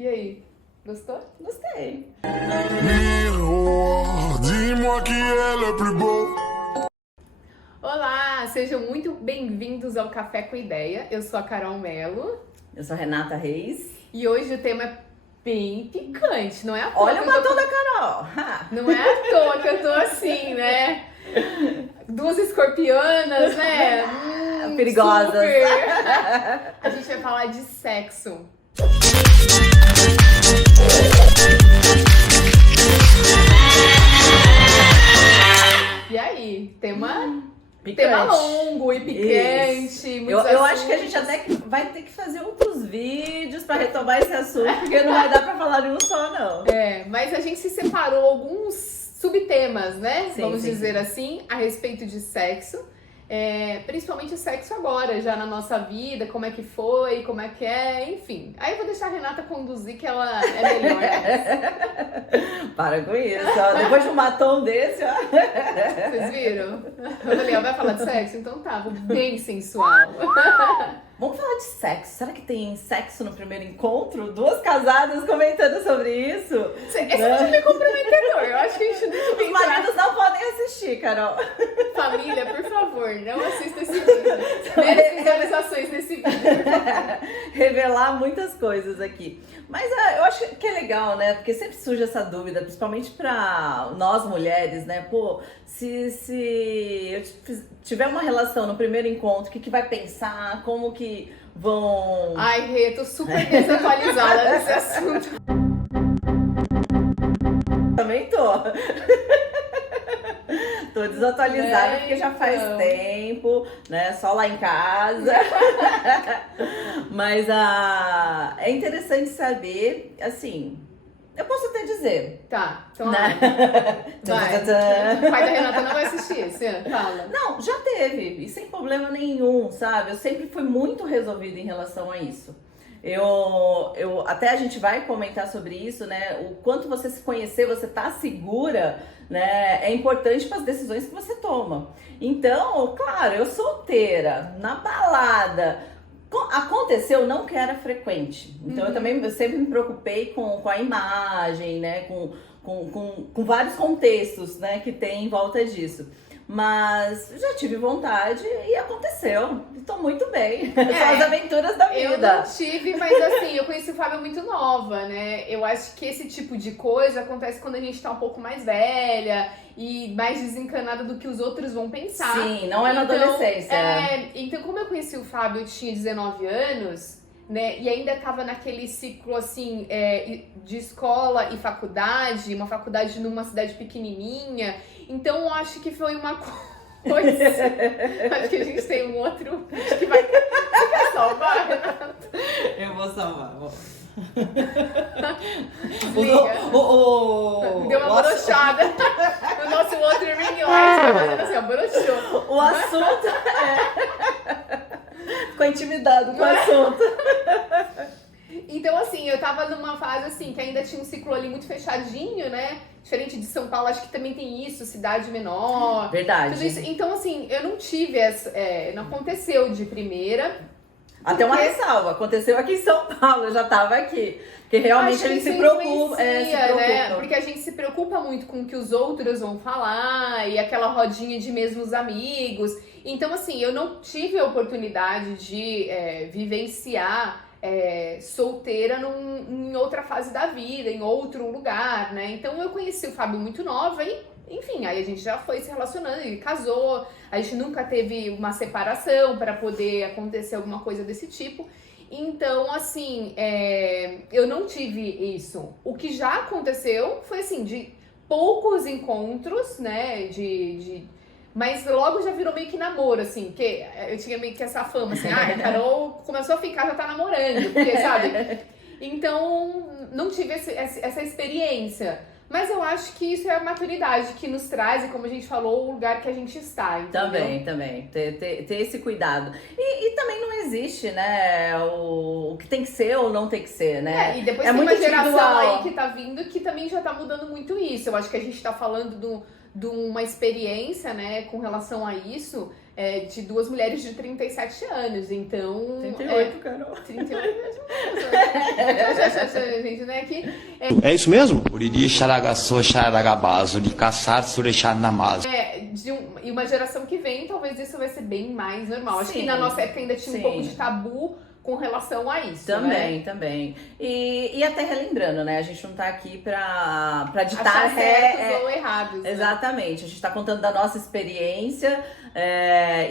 E aí, gostou? Gostei. Miroir, dis-moi qui est le plus beau. Olá, sejam muito bem-vindos ao Café com Ideia. Eu sou a Carol Mello Eu sou a Renata Reis. e hoje o tema é bem picante, não é à toa Olha o que eu tô batom da Carol. Não é à toa que eu tô assim, né? Duas escorpianas, né? Perigosas. Super. A gente vai falar de sexo. E aí, tema longo e picante, muitos Eu acho que a assuntos. gente até vai ter que fazer outros vídeos pra retomar esse assunto, porque não vai dar pra falar de um só, não. Mas a gente se separou alguns subtemas, né? Sim, Vamos sim, dizer sim. assim, a respeito de sexo. Principalmente o sexo agora, já na nossa vida, como é que foi, como é que é, enfim. Aí eu vou deixar a Renata conduzir, que ela é melhor. Para com isso, ó. Depois de um batom desse, ó. Vocês viram? Eu falei, ó, vai falar de sexo? Então tá, vou bem sensual. Vamos falar de sexo. Será que tem sexo no primeiro encontro? Duas casadas comentando sobre isso? Esse vídeo é meio comprometedor, eu acho que a gente não Os tem que maridos não podem assistir, Carol. Família, por favor, não assista esse vídeo. Menos visualizações nesse vídeo, por favor. Revelar muitas coisas aqui. Mas eu acho que é legal, né? Porque sempre surge essa dúvida, principalmente pra nós mulheres, né? Pô, se eu tiver uma relação no primeiro encontro, o que vai pensar? Como que vão... Ai, Rê, tô super desatualizada nesse assunto. Também tô. Tô desatualizada porque já faz Então. tempo, né? Só lá em casa. Mas é interessante saber, assim, eu posso até dizer. Tá, então Né? vai. O pai da Renata não vai assistir esse ano, fala. Não, já teve, e sem problema nenhum, sabe? Eu sempre fui muito resolvida em relação a isso. Até a gente vai comentar sobre isso, né? O quanto você se conhecer, você tá segura, né? É importante para as decisões que você toma. Então, claro, eu solteira, na balada, aconteceu não que era frequente. Então eu sempre me preocupei com a imagem, né? Com vários contextos, né, que tem em volta disso. Mas já tive vontade e aconteceu. Estou muito bem. São as aventuras da vida. Eu não tive, mas assim, eu conheci o Fábio muito nova, né? Eu acho que esse tipo de coisa acontece quando a gente tá um pouco mais velha e mais desencanada do que os outros vão pensar. Sim, não é na Então, adolescência. Então, como eu conheci o Fábio, eu tinha 19 anos, né? E ainda tava naquele ciclo, assim, de escola e faculdade, uma faculdade numa cidade pequenininha. Então, eu acho que foi uma coisa... Acho que a gente tem um outro... Acho que vai... Você quer salvar? Eu vou salvar. Liga. Deu uma brochada no nosso outro ring light, tá fazendo assim, ó, brochou. O assunto ficou intimidado com o assunto. Então, assim, eu tava numa fase, assim, que ainda tinha um ciclo ali muito fechadinho, né? Diferente de São Paulo, acho que também tem isso, cidade menor. Verdade. Tudo isso. Então, assim, eu não tive essa... não aconteceu de primeira. Até uma ressalva, aconteceu aqui em São Paulo, eu já tava aqui. Porque realmente Acho que a gente se isso preocupa. influencia, né? Porque a gente se preocupa muito com o que os outros vão falar e aquela rodinha de mesmos amigos. Então, assim, eu não tive a oportunidade de vivenciar solteira em outra fase da vida, em outro lugar, né? Então, eu conheci o Fábio muito nova e, enfim, aí a gente já foi se relacionando, ele casou, a gente nunca teve uma separação para poder acontecer alguma coisa desse tipo. Então, assim, eu não tive isso. O que já aconteceu foi, assim, de poucos encontros, né, mas logo já virou meio que namoro, assim, porque eu tinha meio que essa fama, assim, a Carol começou a ficar, já tá namorando, porque, sabe? Então, não tive essa experiência. Mas eu acho que isso é a maturidade que nos traz e, como a gente falou, o lugar que a gente está, entendeu? Também. Ter esse cuidado. E também não existe, né, o que tem que ser ou não tem que ser, né? E depois É tem muito uma geração individual. aí que tá vindo que também já tá mudando muito isso. Eu acho que a gente tá falando de uma experiência, né, com relação a isso. de duas mulheres de 37 anos, então... 38, Carol. 38 anos, gente, né, aqui... É isso mesmo? Uridi Xaragaçô Xaragabazo, de caçar Surexar Namazo. E uma geração que vem, talvez isso vai ser bem mais normal. Acho que na nossa época ainda tinha um pouco de tabu com relação a isso, também, né? Também. E até relembrando, né? A gente não tá aqui pra ditar achar certos ou errados. Né? Exatamente. A gente tá contando da nossa experiência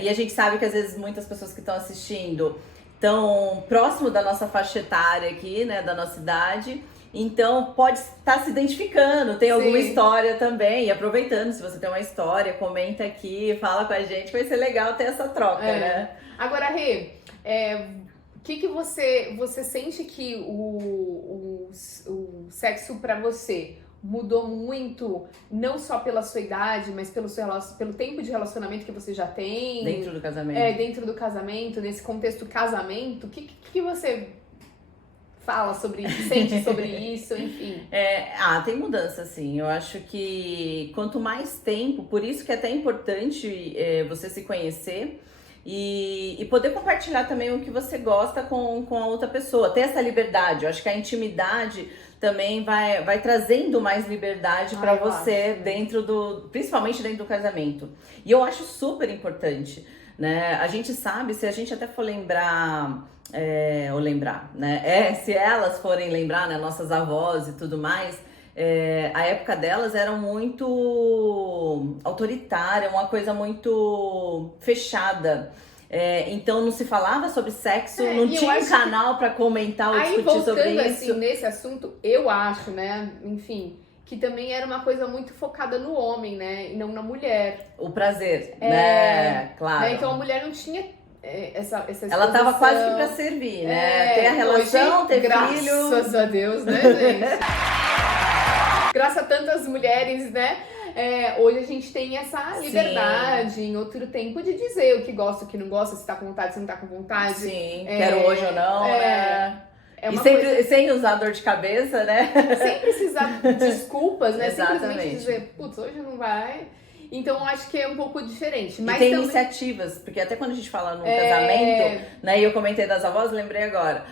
e a gente sabe que às vezes muitas pessoas que estão assistindo estão próximo da nossa faixa etária aqui, né? Da nossa idade. Então pode estar se identificando, tem alguma história também. E aproveitando, se você tem uma história, comenta aqui, fala com a gente, vai ser legal ter essa troca, né? Agora, Rê, o que você sente que o sexo pra você mudou muito, não só pela sua idade, mas pelo tempo de relacionamento que você já tem? Dentro do casamento. Dentro do casamento, nesse contexto casamento, o que você fala sobre isso, sente sobre isso, enfim? Tem mudança, sim. Eu acho que quanto mais tempo, por isso que é até importante você se conhecer e poder compartilhar também o que você gosta com a outra pessoa. Ter essa liberdade. Eu acho que a intimidade também vai trazendo mais liberdade para você principalmente dentro do casamento. E eu acho super importante, né? A gente sabe, se a gente até for lembrar... se elas forem lembrar, né, nossas avós e tudo mais, a época delas era muito autoritária, uma coisa muito fechada. Então não se falava sobre sexo, não tinha um canal para comentar ou discutir sobre isso. Assim, nesse assunto, eu acho, né, enfim, que também era uma coisa muito focada no homem, né, e não na mulher. O prazer, né, claro. Então a mulher não tinha essa ela tava quase que pra servir, né? Ter a relação, hoje, ter graças filho. Graças a Deus, né, gente? Graças a tantas mulheres, né? Hoje a gente tem essa liberdade em outro tempo de dizer o que gosta, o que não gosta, se tá com vontade, se não tá com vontade. Sim, quero hoje ou não, né? E sempre sem usar dor de cabeça, né? Sem precisar de desculpas, né? Exatamente. Simplesmente dizer, putz, hoje não vai. Então, acho que é um pouco diferente. Mas e tem também... iniciativas, porque até quando a gente fala no casamento, né, e eu comentei das avós, lembrei agora.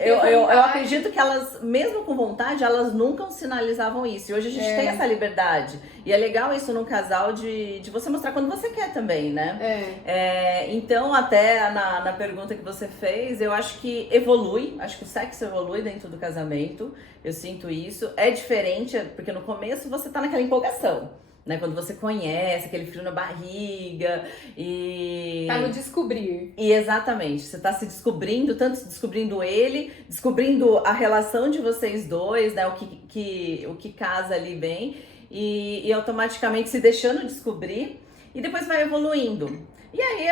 Eu acredito que elas, mesmo com vontade, elas nunca sinalizavam isso. E hoje a gente tem essa liberdade. E é legal isso num casal de você mostrar quando você quer também, né? Então, até na pergunta que você fez, eu acho que evolui. Acho que o sexo evolui dentro do casamento. Eu sinto isso. É diferente, porque no começo você tá naquela empolgação. Né, quando você conhece, aquele frio na barriga e... Tá no descobrir. E exatamente, você tá se descobrindo, tanto se descobrindo ele, descobrindo a relação de vocês dois, né, o que casa ali bem e automaticamente se deixando descobrir e depois vai evoluindo. E aí,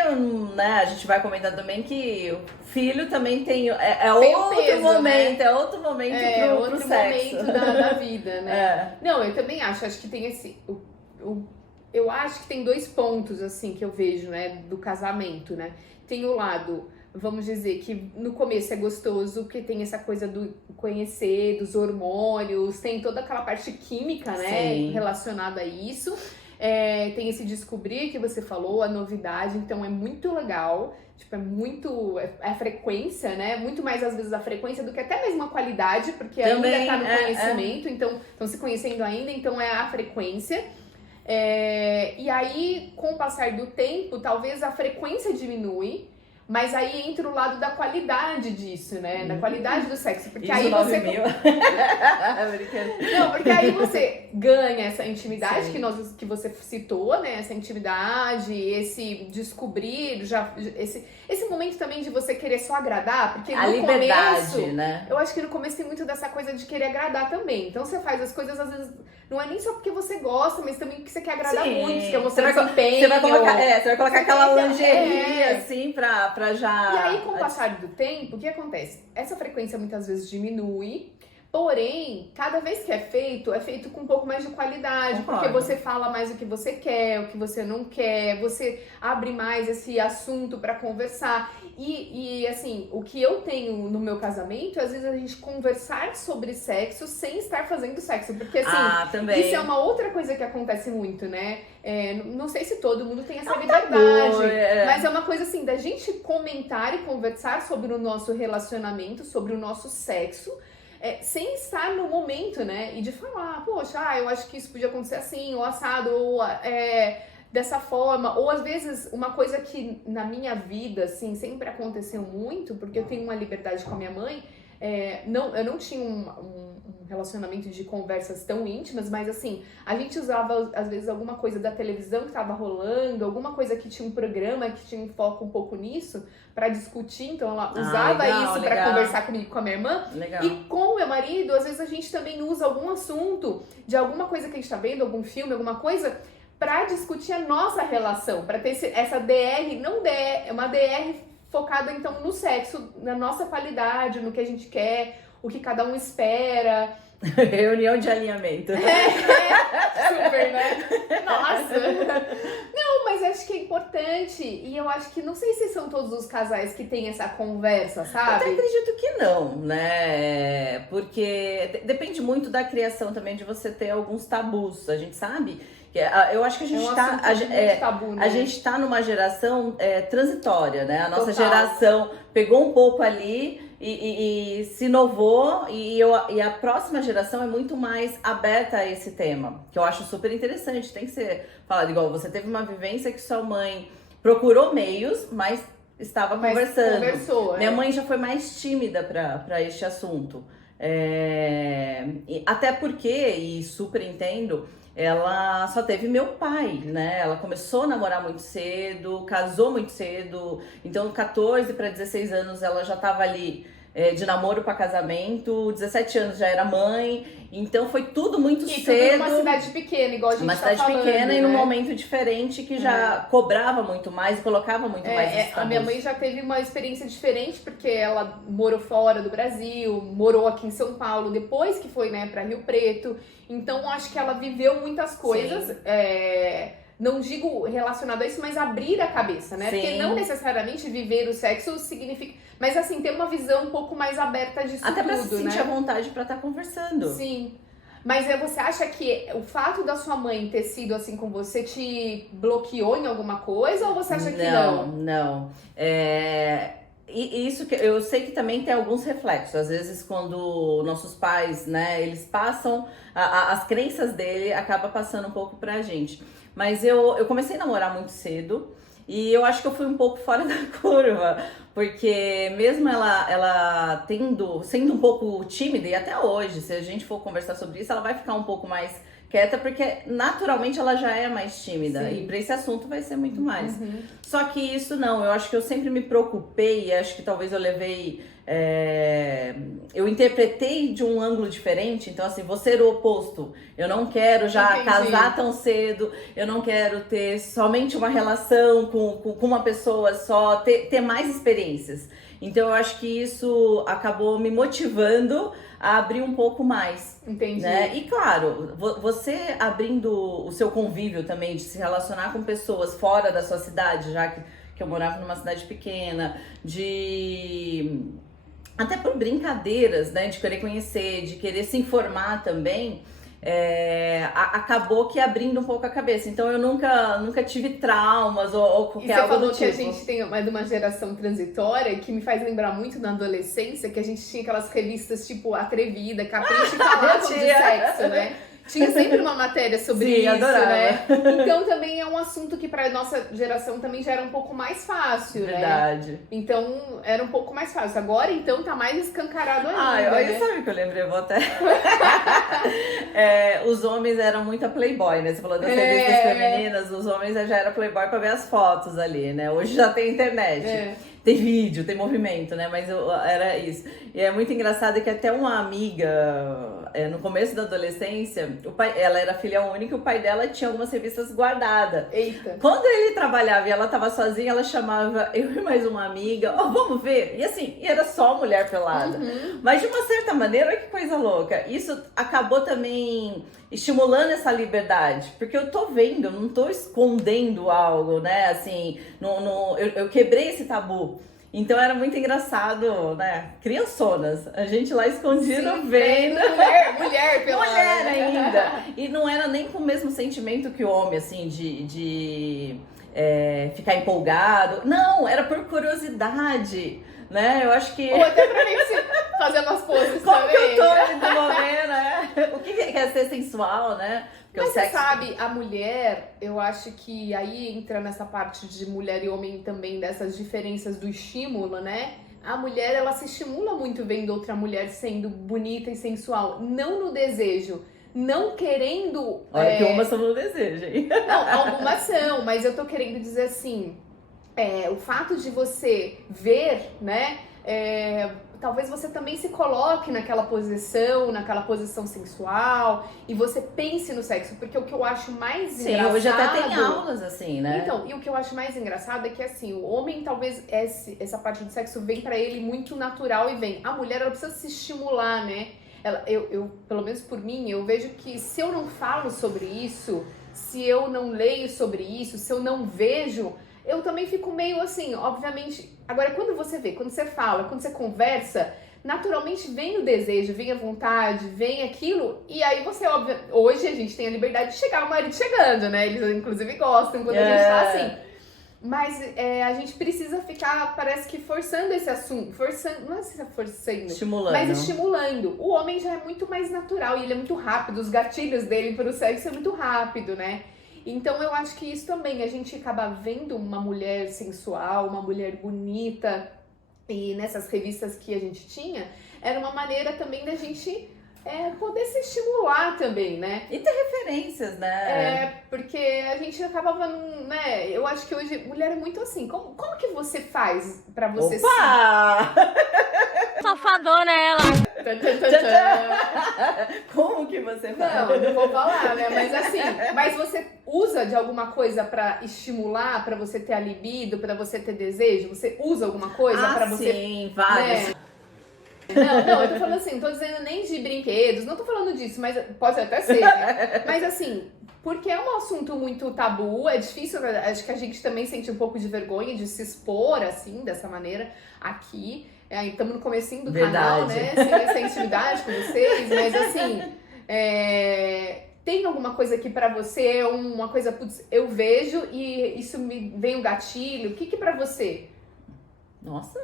né, a gente vai comentar também que o filho também tem outro peso, momento, né? É outro momento pro sexo. Momento da vida, né? Não, eu também acho que tem esse... Eu acho que tem dois pontos, assim, que eu vejo, né, do casamento, né? Tem o lado, vamos dizer, que no começo é gostoso, porque tem essa coisa do conhecer, dos hormônios, tem toda aquela parte química, né, relacionada a isso. Tem esse descobrir que você falou, a novidade, então é muito legal. Tipo, é a frequência, né? Muito mais, às vezes, a frequência do que até mesmo a qualidade, porque também, ainda tá no conhecimento, então estão se conhecendo ainda, então é a frequência. E aí, com o passar do tempo, talvez a frequência diminui, mas aí entra o lado da qualidade disso, né? Da qualidade do sexo. Porque isso aí você. Não, porque aí você ganha essa intimidade que você citou, né? Essa intimidade, esse descobrir, esse momento também de você querer só agradar, porque a no liberdade, começo, né? Eu acho que no começo tem muito dessa coisa de querer agradar também. Então você faz as coisas, às vezes, não é nem só porque você gosta, mas também porque você quer agradar muito, você quer mostrar desempenho. Você vai colocar aquela lingerie, assim, pra já... E aí, com o passar do tempo, o que acontece? Essa frequência muitas vezes diminui, Porém, cada vez que é feito com um pouco mais de qualidade, Concordo. porque você fala mais o que você quer, o que você não quer, você abre mais esse assunto pra conversar. E assim, o que eu tenho no meu casamento é às vezes a gente conversar sobre sexo sem estar fazendo sexo, porque assim, também. isso é uma outra coisa que acontece muito, né? Não sei se todo mundo tem essa É um liberdade, tabu, mas é uma coisa assim, da gente comentar e conversar sobre o nosso relacionamento, sobre o nosso sexo, sem estar no momento, né? E de falar, poxa, eu acho que isso podia acontecer assim, ou assado, ou dessa forma. Ou às vezes, uma coisa que na minha vida, assim, sempre aconteceu muito, porque eu tenho uma liberdade com a minha mãe, eu não tinha um relacionamento de conversas tão íntimas, mas assim, a gente usava às vezes alguma coisa da televisão que tava rolando, alguma coisa que tinha um programa que tinha um foco um pouco nisso, pra discutir, então ela usava isso pra conversar comigo e com a minha irmã. Legal. E com o meu marido, às vezes a gente também usa algum assunto de alguma coisa que a gente tá vendo, algum filme, alguma coisa, pra discutir a nossa relação, pra ter essa DR, não DR, é uma DR focada então no sexo, na nossa qualidade, no que a gente quer, o que cada um espera. Reunião de alinhamento. Super, né? Nossa! Não, mas acho que é importante. E eu acho que, não sei se são todos os casais que têm essa conversa, Eu sabe? até acredito que não, né? Porque depende muito da criação também, de você ter alguns tabus. A gente sabe que eu acho que a gente assunto muito tabu, né? a gente tá numa geração transitória, né? A nossa Total. geração pegou um pouco ali e se inovou, e a próxima geração é muito mais aberta a esse tema, que eu acho super interessante. Tem que ser falado, igual você teve uma vivência que sua mãe procurou meios, mas estava conversando. Conversou, Minha mãe já foi mais tímida para este assunto. Até porque, e super entendo, ela só teve meu pai, né? Ela começou a namorar muito cedo, casou muito cedo, então 14 para 16 anos ela já estava ali de namoro para casamento, 17 anos já era mãe, então foi tudo muito E cedo. tudo numa cidade pequena, igual a gente Uma tá cidade falando, pequena, né? e num momento diferente que já cobrava muito mais e colocava muito mais esses a minha tabus. mãe já teve uma experiência diferente, porque ela morou fora do Brasil, morou aqui em São Paulo, depois que foi, né, pra Rio Preto. Então, acho que ela viveu muitas coisas, não digo relacionado a isso, mas abrir a cabeça, né? Sim. Porque não necessariamente viver o sexo significa... Mas, assim, ter uma visão um pouco mais aberta disso Até pra se tudo, sentir né? à vontade pra estar conversando. Sim. Mas você acha que o fato da sua mãe ter sido assim com você te bloqueou em alguma coisa, ou você acha que não? Não. E isso que eu sei que também tem alguns reflexos. Às vezes, quando nossos pais, né, eles passam, as crenças dele acaba passando um pouco pra gente. Mas eu comecei a namorar muito cedo. E eu acho que eu fui um pouco fora da curva, porque mesmo ela sendo um pouco tímida, e até hoje, se a gente for conversar sobre isso, ela vai ficar um pouco mais quieta, porque naturalmente ela já é mais tímida. Sim. E para esse assunto vai ser muito mais. Só que isso não, eu acho que eu sempre me preocupei, e acho que talvez eu levei... eu interpretei de um ângulo diferente, então assim, vou ser o oposto. Eu não quero já Entendi. casar tão cedo, eu não quero ter somente uma relação com uma pessoa só, ter mais experiências. Então eu acho que isso acabou me motivando a abrir um pouco mais. Entendi. Né? E claro, você abrindo o seu convívio também, de se relacionar com pessoas fora da sua cidade, já que eu morava numa cidade pequena, até por brincadeiras, né, de querer conhecer, de querer se informar também, acabou que abrindo um pouco a cabeça. Então eu nunca tive traumas ou E qualquer você algo falou do que a tipo. gente tem mais de uma geração transitória, que me faz lembrar muito na adolescência, que a gente tinha aquelas revistas tipo Atrevida, Capricho, que falavam de Tinha. sexo, né? Tinha sempre uma matéria sobre Sim, isso, adorava. né? Então também é um assunto que pra nossa geração também já era um pouco mais fácil, né? Verdade. Então era um pouco mais fácil. Agora então tá mais escancarado ainda, Olha, né? sabe o que eu lembrei? Eu vou até... Os homens eram muito a playboy, né? Você falou das revistas femininas, os homens já era playboy pra ver as fotos ali, né? Hoje já tem internet. tem vídeo, tem movimento, né? Mas era isso. E é muito engraçado que até uma amiga, no começo da adolescência, ela era filha única e o pai dela tinha algumas revistas guardadas. Eita. Quando ele trabalhava e ela tava sozinha, ela chamava eu e mais uma amiga, vamos ver. E assim, era só mulher pelada. Mas de uma certa maneira, olha que coisa louca. Isso acabou também estimulando essa liberdade, porque eu tô vendo, eu não tô escondendo algo, né? Assim, eu quebrei esse tabu. Então era muito engraçado, né? Criançonas, a gente lá escondido vendo. Mulher pelada. Mulher ainda. E não era nem com o mesmo sentimento que o homem, assim, de ficar empolgado. Não, era por curiosidade, né? Eu acho que... Ou até pra mim fazer umas poses como também. que eu tô me desenvolvendo, né? O que é ser sensual, né? Porque Mas você sabe, a mulher, eu acho que aí entra nessa parte de mulher e homem também, dessas diferenças do estímulo, né? A mulher, ela se estimula muito vendo outra mulher sendo bonita e sensual, não no desejo, não querendo... Olha que umas são no desejo, hein? Não, algumas são, mas eu tô querendo dizer assim, o fato de você ver, né? Talvez você também se coloque naquela posição sensual e você pense no sexo, porque o que eu acho mais engraçado... Sim, hoje até tem aulas assim, né? Então, e o que eu acho mais engraçado é que assim, o homem talvez essa parte do sexo vem pra ele muito natural e vem. A mulher, ela precisa se estimular, né? Eu, pelo menos por mim, eu vejo que se eu não falo sobre isso, se eu não leio sobre isso, se eu não vejo... Eu também fico meio assim, obviamente... Agora, quando você vê, quando você fala, quando você conversa, naturalmente vem o desejo, vem a vontade, vem aquilo. E aí você, hoje a gente tem a liberdade de chegar, o marido chegando, né? Eles, inclusive, gostam quando a gente tá assim. Mas a gente precisa ficar, parece que forçando esse assunto. Forçando, não é se é forçando. Estimulando. Mas estimulando. O homem já é muito mais natural e ele é muito rápido. Os gatilhos dele pro sexo é muito rápido, né? Então eu acho que isso também, a gente acaba vendo uma mulher sensual, uma mulher bonita, e nessas revistas que a gente tinha, era uma maneira também da gente poder se estimular também, né? E ter referências, né? Porque a gente acabava, né? Eu acho que hoje mulher é muito assim. Como que você faz pra você Opa! Safadona ela! Como que você faz? Não vou falar, né? Mas assim, mas você usa de alguma coisa pra estimular, pra você ter a libido, pra você ter desejo? Você usa alguma coisa pra você... Sim, vários. Né? Não, eu tô falando assim, não tô dizendo nem de brinquedos, não tô falando disso, mas pode até ser, né? Mas assim, porque é um assunto muito tabu, é difícil, acho que a gente também sente um pouco de vergonha de se expor assim, dessa maneira, aqui. Estamos no comecinho do canal, né? Sem essa intimidade com vocês, mas assim, tem alguma coisa aqui pra você, uma coisa, putz, eu vejo e isso me vem um gatilho, o que pra você? Nossa...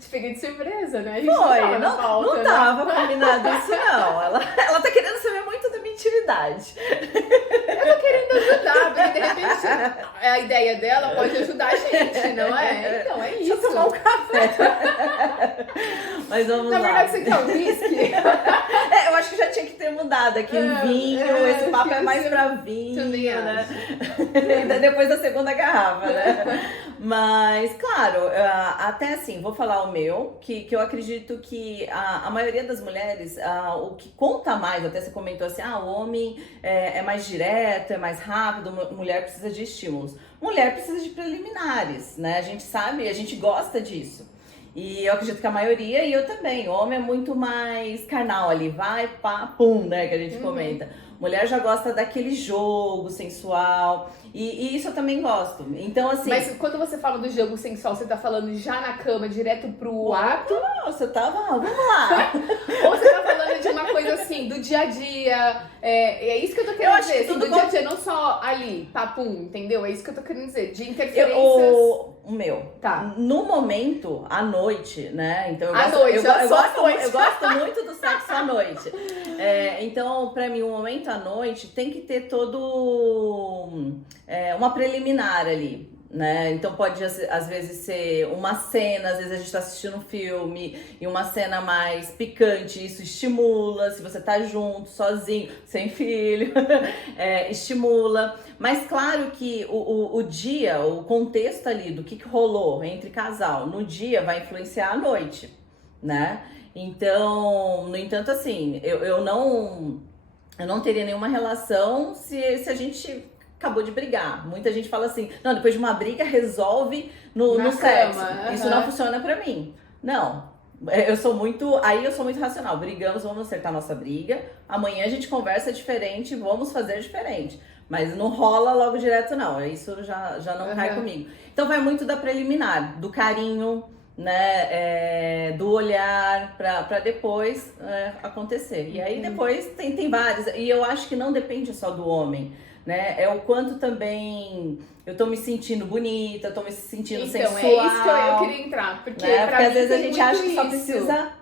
Te peguei de surpresa, né? A gente Foi, não tava combinado isso não. Ela tá querendo saber muito da minha intimidade. Eu tô querendo ajudar, porque de repente a ideia dela pode ajudar a gente, não é? Então é isso. Deixa eu tomar um café. Mas vamos lá. Na verdade, você quer um whisky? Eu acho que já tinha que ter mudado aqui um vinho. Esse papo é mais pra vinho, também né? Depois da segunda garrafa, né? Mas, claro, até assim, vou falar o meu, que eu acredito que a maioria das mulheres, o que conta mais, até você comentou assim, o homem é mais direto, é mais rápido, mulher precisa de estímulos. Mulher precisa de preliminares, né? A gente sabe, a gente gosta disso. E eu acredito que a maioria, e eu também, o homem é muito mais carnal ali, vai, pá, pum, né, que a gente comenta. Mulher já gosta daquele jogo sensual, e isso eu também gosto. Então, assim... Mas quando você fala do jogo sensual, você tá falando já na cama, direto pro ato? Nossa, vamos lá. Ou você tá falando de uma coisa assim, do dia a dia? É isso que eu tô querendo dizer, assim, do dia a dia, não só ali, papum, entendeu? É isso que eu tô querendo dizer, de interferências... O meu. Tá. No momento, à noite, né? Então eu gosto muito do sexo à noite. Então, pra mim, o momento à noite tem que ter todo uma preliminar ali. né? Então pode às vezes ser uma cena, às vezes a gente tá assistindo um filme e uma cena mais picante, isso estimula. Se você tá junto, sozinho, sem filho, estimula. Mas claro que o dia, o contexto ali do que rolou entre casal no dia vai influenciar a noite, né? Então, no entanto, assim, eu não teria nenhuma relação se a gente acabou de brigar. Muita gente fala assim, não, depois de uma briga resolve no sexo. Isso não funciona pra mim. Não. Eu sou muito racional. Brigamos, vamos acertar nossa briga. Amanhã a gente conversa diferente, vamos fazer diferente. Mas não rola logo direto, não. Isso já não cai comigo. Então vai muito da preliminar, do carinho, né, do olhar pra depois acontecer. E aí depois tem vários. E eu acho que não depende só do homem, né? É o quanto também eu tô me sentindo bonita, tô me sentindo sensual. Então, é isso que eu queria entrar. Porque, né? Porque mim às vezes a tem gente muito acha que só isso. precisa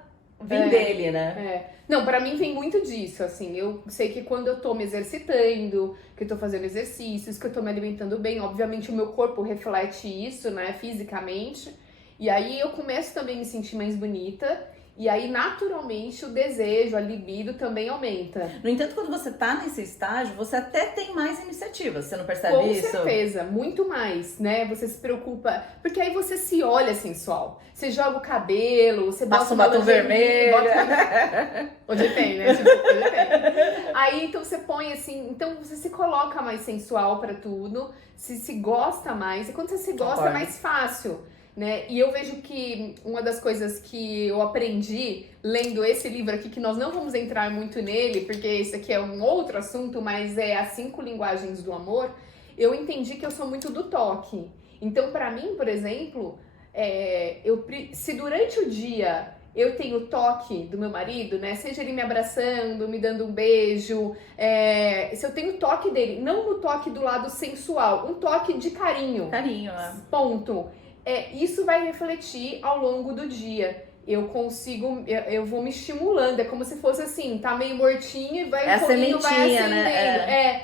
vir dele, né? Não, pra mim tem muito disso, assim, eu sei que quando eu tô me exercitando, que eu tô fazendo exercícios, que eu tô me alimentando bem, obviamente o meu corpo reflete isso, né, fisicamente, e aí eu começo também a me sentir mais bonita, e aí naturalmente o desejo, a libido também aumenta. No entanto, quando você tá nesse estágio, você até tem mais iniciativa, você não percebe isso? Com certeza, muito mais, né? Você se preocupa, porque aí você se olha sensual. Você joga o cabelo, você passa bota um batom vermelho. Hoje tem, né? Tipo, hoje tem. Aí então você põe assim, então você se coloca mais sensual pra tudo, se gosta mais, e quando você se gosta é mais fácil. Né? E eu vejo que uma das coisas que eu aprendi lendo esse livro aqui, que nós não vamos entrar muito nele, porque esse aqui é um outro assunto, mas é as 5 linguagens do amor, eu entendi que eu sou muito do toque. Então, pra mim, por exemplo, se durante o dia eu tenho o toque do meu marido, né? Seja ele me abraçando, me dando um beijo, se eu tenho o toque dele, não no toque do lado sensual, um toque de carinho. Carinho, né? Ponto. Isso vai refletir ao longo do dia. Eu vou me estimulando, é como se fosse assim, tá meio mortinho e vai um pouquinho, vai acendendo. Né?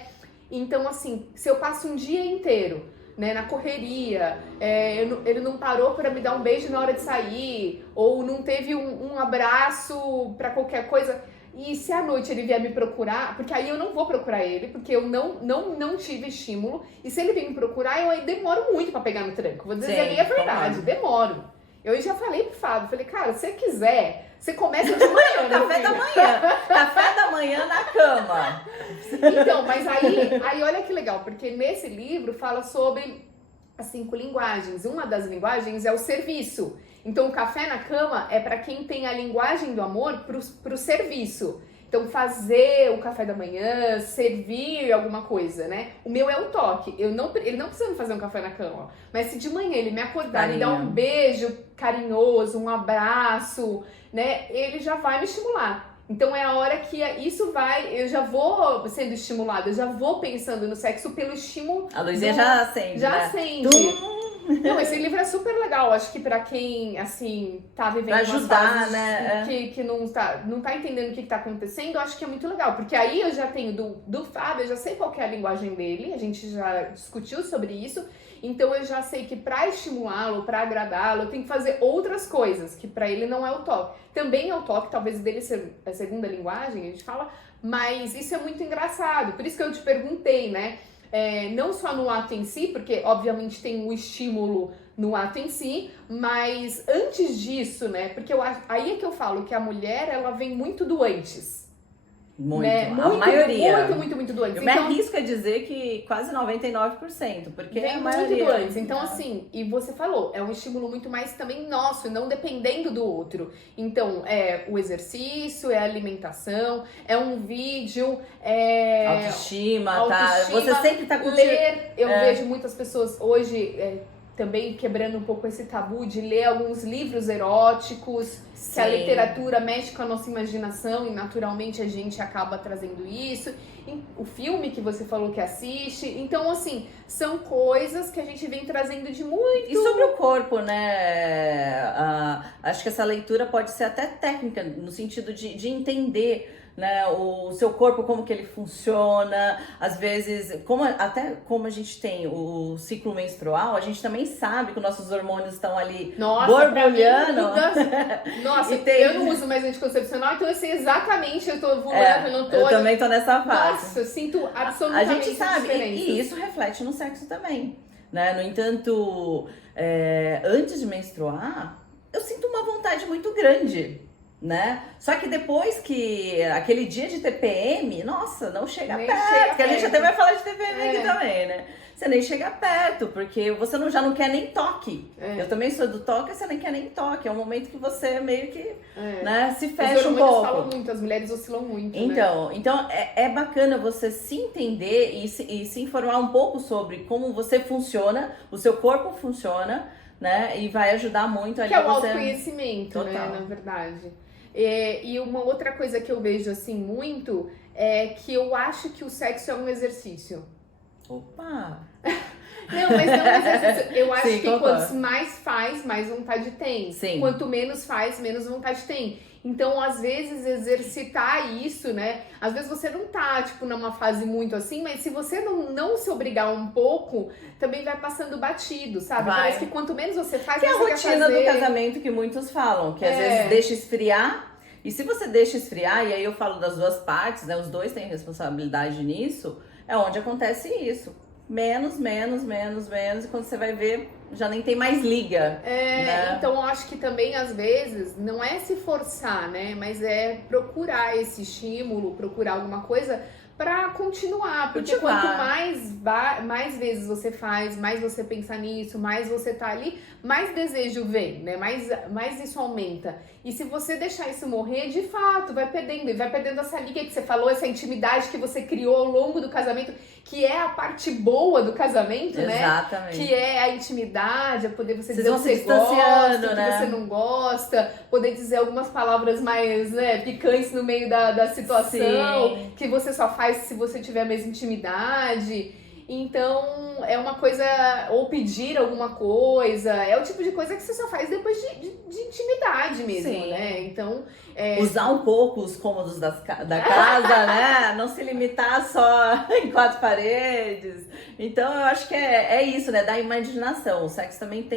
Então, assim, se eu passo um dia inteiro, né, na correria, ele não parou para me dar um beijo na hora de sair, ou não teve um abraço para qualquer coisa, e se à noite ele vier me procurar, porque aí eu não vou procurar ele, porque eu não tive estímulo, e se ele vier me procurar, eu aí demoro muito pra pegar no tranco. Vou dizer ali a verdade, demoro. Eu já falei pro Fábio, falei, cara, se você quiser, você começa de manhã, né? Café da manhã. Café da manhã na cama. Então, mas aí olha que legal, porque nesse livro fala sobre as 5 linguagens. Uma das linguagens é o serviço. Então, o café na cama é para quem tem a linguagem do amor pro serviço. Então, fazer o café da manhã, servir alguma coisa, né? O meu é o toque. Ele não precisa me fazer um café na cama. Mas se de manhã ele me acordar, me dar um beijo carinhoso, um abraço, né? Ele já vai me estimular. Então, é a hora que eu já vou sendo estimulada, eu já vou pensando no sexo pelo estímulo. A luzinha já acende, já né? acende. Não, esse livro é super legal, acho que pra quem, assim, tá vivendo pra ajudar, né? Que não tá entendendo o que tá acontecendo, eu acho que é muito legal, porque aí eu já tenho do Fábio, eu já sei qual que é a linguagem dele, a gente já discutiu sobre isso, então eu já sei que pra estimulá-lo, pra agradá-lo, eu tenho que fazer outras coisas, que pra ele não é o toque. Também é o toque, talvez dele ser a segunda linguagem, a gente fala, mas isso é muito engraçado, por isso que eu te perguntei, né? Não só no ato em si, porque obviamente tem o estímulo no ato em si, mas antes disso, né? Porque aí é que eu falo que a mulher, ela vem muito do antes. Muito, né? A maioria. Muito do antes. Eu me arrisco a dizer que quase 99%, porque vem a maioria. muito do antes. Então, assim, e você falou, é um estímulo muito mais também nosso, não dependendo do outro. Então, é o exercício, é a alimentação, é um vídeo, autoestima, tá? Você sempre tá curtindo. Ler, eu vejo muitas pessoas hoje também quebrando um pouco esse tabu de ler alguns livros eróticos. que a literatura mexe com a nossa imaginação e naturalmente a gente acaba trazendo isso. O filme que você falou que assiste. Então, assim, são coisas que a gente vem trazendo de muito... E sobre o corpo, né? Acho que essa leitura pode ser até técnica, no sentido de entender, né, o seu corpo, como que ele funciona. Às vezes, até como a gente tem o ciclo menstrual, a gente também sabe que os nossos hormônios estão ali borbulhando. Nossa, eu não uso mais anticoncepcional, então eu sei exatamente, eu tô vulnerável, eu também tô nessa fase. Nossa, eu sinto absolutamente a gente sabe, diferença. e isso reflete no sexo também, né? No entanto, antes de menstruar, eu sinto uma vontade muito grande, né? Só que depois que aquele dia de TPM, nossa, não chega perto, porque a gente até vai falar de TPM aqui também, né? Você nem chega perto, porque você já não quer nem toque. Eu também sou do toque, você nem quer nem toque. É um momento que você meio que né, se fecha um pouco. Falam muito, as mulheres oscilam muito. Então é bacana você se entender e se informar um pouco sobre como você funciona, o seu corpo funciona, né? E vai ajudar muito ali. Que é o autoconhecimento, né? Na verdade. E uma outra coisa que eu vejo assim muito é que eu acho que o sexo é um exercício. Opa! Não, mas não é um exercício. Eu acho que concordo. quanto mais faz, mais vontade tem. Sim. Quanto menos faz, menos vontade tem. Então, às vezes, exercitar isso, né? Às vezes você não tá, tipo, numa fase muito assim, mas se você não se obrigar um pouco, também vai passando batido, sabe? Parece que quanto menos você faz, que é a você rotina quer fazer. do casamento que muitos falam, que às vezes deixa esfriar. E se você deixa esfriar, e aí eu falo das duas partes, né? Os dois têm responsabilidade nisso, é onde acontece isso. Menos, e quando você vai ver, já nem tem mais liga. Né? Então eu acho que também, às vezes, não é se forçar, né? Mas é procurar esse estímulo, procurar alguma coisa pra continuar. Porque quanto mais vezes você faz, mais você pensa nisso, mais você tá ali, mais desejo vem, né? Mais isso aumenta. E se você deixar isso morrer, de fato, vai perdendo essa liga que você falou, essa intimidade que você criou ao longo do casamento, que é a parte boa do casamento, né? Exatamente. Que é a intimidade, a poder você Vocês dizer o vão que se você gosta, distanciando, o né? que você não gosta, poder dizer algumas palavras mais, né, picantes no meio da situação, Sim. que você só faz se você tiver a mesma intimidade. Então, é uma coisa, ou pedir alguma coisa, é o tipo de coisa que você só faz depois de intimidade mesmo, Sim. né? Então, usar um pouco os cômodos da casa, né? Não se limitar só em quatro paredes. Então, eu acho que é isso, né? Da imaginação. O sexo também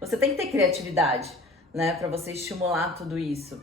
você tem que ter criatividade, né? Pra você estimular tudo isso.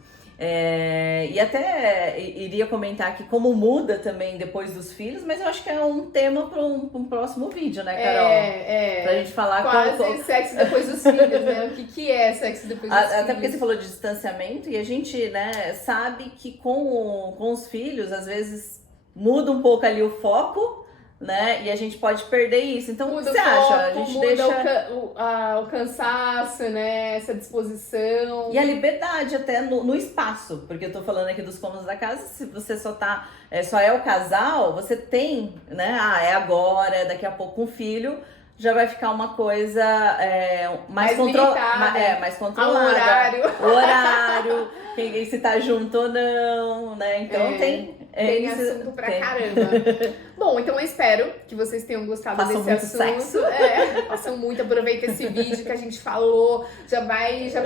E até iria comentar aqui como muda também depois dos filhos, mas eu acho que é um tema para um próximo vídeo, né, Carol? Pra gente falar quase sexo depois dos filhos, né? O que é sexo depois dos filhos? Até porque você falou de distanciamento e a gente, né, sabe que com os filhos, às vezes, muda um pouco ali o foco, né? E a gente pode perder isso. Então, o que você acha? A gente deixa o cansaço, né? Essa disposição. E a liberdade até no espaço. Porque eu tô falando aqui dos cômodos da casa. Se você só é o casal, você tem, né? É agora, daqui a pouco com o filho. Já vai ficar uma coisa mais controlada. Mais controlada. O horário. Se tá junto ou não, né? Então tem assunto pra caramba. Bom, então eu espero que vocês tenham gostado desse assunto. Sexo. Façam muito, aproveita esse vídeo que a gente falou, já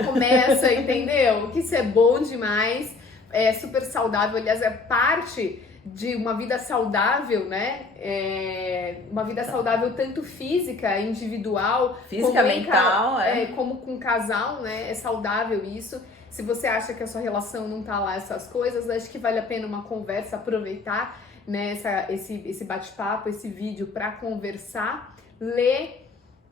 começa, entendeu? Que isso é bom demais, é super saudável, aliás, é parte de uma vida saudável, né? Uma vida saudável tanto física, individual, física, mental, como com casal, né? É saudável isso. Se você acha que a sua relação não tá lá, essas coisas, acho que vale a pena uma conversa, aproveitar, né, esse bate-papo, esse vídeo para conversar, ler,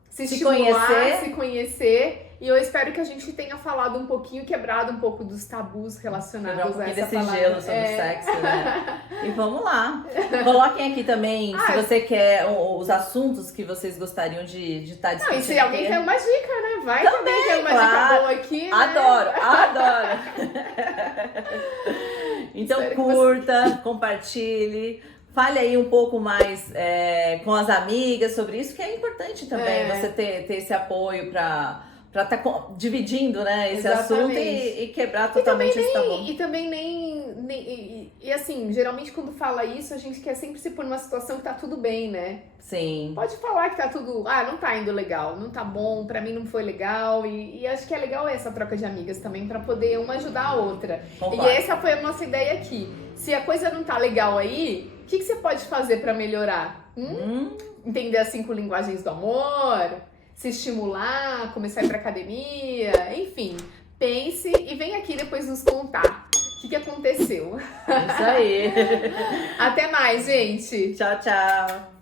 se estimular, se conhecer. E eu espero que a gente tenha falado um pouquinho, quebrado um pouco dos tabus relacionados a essa desse palavra. Gelo sobre o sexo, né? E vamos lá. Coloquem aqui também, se você quer, os assuntos que vocês gostariam de estar discutindo. Não, e se alguém quer uma dica, né? Vai também ter uma dica boa aqui, Adoro, né? adoro. Então curta, compartilhe. Fale aí um pouco mais com as amigas sobre isso, que é importante também você ter esse apoio para pra estar dividindo, né, esse assunto Exatamente. e quebrar totalmente esse tabu. E também e assim, geralmente quando fala isso, a gente quer sempre se pôr numa situação que tá tudo bem, né? Sim. Pode falar que tá tudo, não tá indo legal, não tá bom, pra mim não foi legal. E acho que é legal essa troca de amigas também, pra poder uma ajudar a outra. Concordo. E essa foi a nossa ideia aqui. Se a coisa não tá legal aí, o que você pode fazer pra melhorar? Entender as 5 linguagens do amor, se estimular, começar a ir pra academia, enfim. Pense e vem aqui depois nos contar o que aconteceu. Isso aí. Até mais, gente! Tchau, tchau.